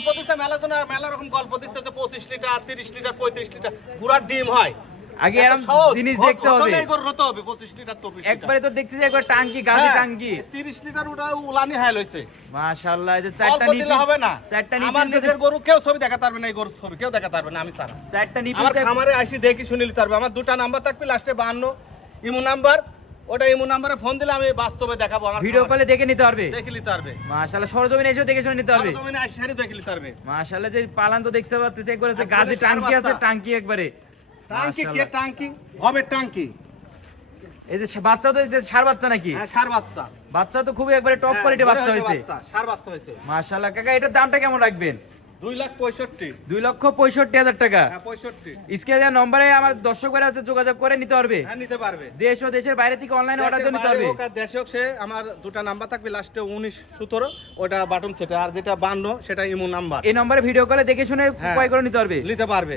গল্প দিচ্ছে মেলাজনা মেলা রকম গল্প দিচ্ছে যে 25 লিটার 30 লিটার 35 লিটার গুড়ার ডিম হয় আগে এরকম জিনিস দেখতে হবে কতই গরু হতে হবে 25 লিটার 24 লিটার একবারে তো দেখছি যে একবার টাঙ্কি গাড়ি টাঙ্কি 30 লিটার ওটা উলানি হাল হইছে মাশাআল্লাহ এই যে চারটা গল্প নিপি দিলে হবে না চারটা নিপি আমার নিজের গরু কেউ ছবি দেখাতে পারবে না এই গরুর ছবি কেউ দেখাতে পারবে না আমি ছাড়া চারটা নিপি আমার খামারে আসি দেখি শুনে নিতে পারবে আমার দুটো নাম্বার থাকবে লাস্টে 52 ইমো নাম্বার ওটা ইমো নাম্বারে ফোন দিলে আমি বাস্তবে দেখাবো আমার ভিডিও কলে দেখে নিতে পারবে দেখে নিতে পারবে মাশাআল্লাহ সরজমিনে এসে দেখে শুনে নিতে পারবে তুমি আসি হারি দেখে নিতে পারবে মাশাআল্লাহ যে পালান তো দেখতে পাচ্ছিস একবারে যে গাছে একবারে টাঙ্কি আছে সার টাঙ্কি একবারে টাঙ্কি কে টাঙ্কি হবে টাঙ্কি এই যে বাচ্চা তো এই যে ষাঁড় বাচ্চা নাকি হ্যাঁ সার বাচ্চা বাচ্চা তো খুবই একবারে টপ কোয়ালিটি বাচ্চা হয়েছে সার বাচ্চা হয়েছে মাশাআল্লাহ কাকা এটার দামটা কেমন রাখবেন 2,65,000 2,65,000 টাকা হ্যাঁ 65 স্ক্রিনে দেওয়া নম্বরে আমার দর্শক ভাইরা আছে যোগাযোগ করে নিতে পারবে হ্যাঁ নিতে পারবে দেশ ও দেশের বাইরে থেকে অনলাইনে অর্ডার করে নিতে পারবে দেশে হোক সে আমার দুটো নাম্বার থাকবে লাস্টে 19 17 ওটা বাটন সেটা আর যেটা 52 সেটা ইমো নাম্বার এই নম্বরে ভিডিও কলে দেখে শুনে হ্যাঁ। ক্রয় করে নিতে পারবে নিতে পারবে